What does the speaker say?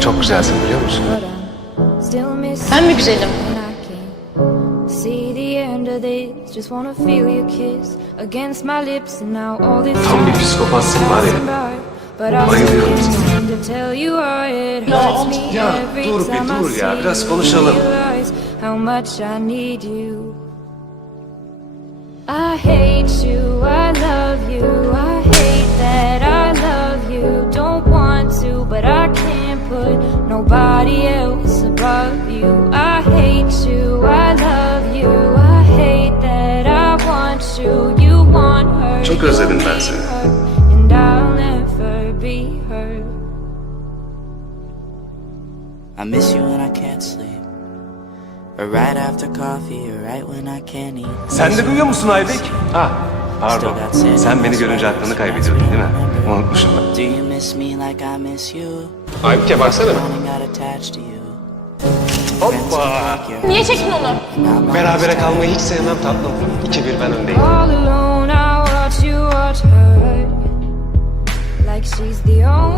Çok güzelsin biliyor musun? Ben mi güzelim? See the end of this, just wanna feel your kiss against my lips and now all this Tam bir psikopatsın var ya. Bayılıyorum sana. Ya, every dur bir dur ya, biraz konuşalım. realize how much I need you. I hate you, I love you, I hate that I love you. Don't want to, but I can't put nobody else above you. I hate you, I love you, I hate that I want you. You want her. Çok you özledim ben need seni. her, And I'll never be her. I miss you when I can't sleep. Or right after coffee, or right when I can't eat. Sen de duyuyor musun Aybek? Ha, pardon. Sen beni görünce aklını kaybediyordun değil mi? Unutmuşum ben. Do you miss me like I miss you? Aybük'e baksana. Hoppa. Niye çektin onu? Berabere kalmayı hiç sevmem tatlım. 2-1 ben öndeyim. All alone, I watch you watch her. Like she's the only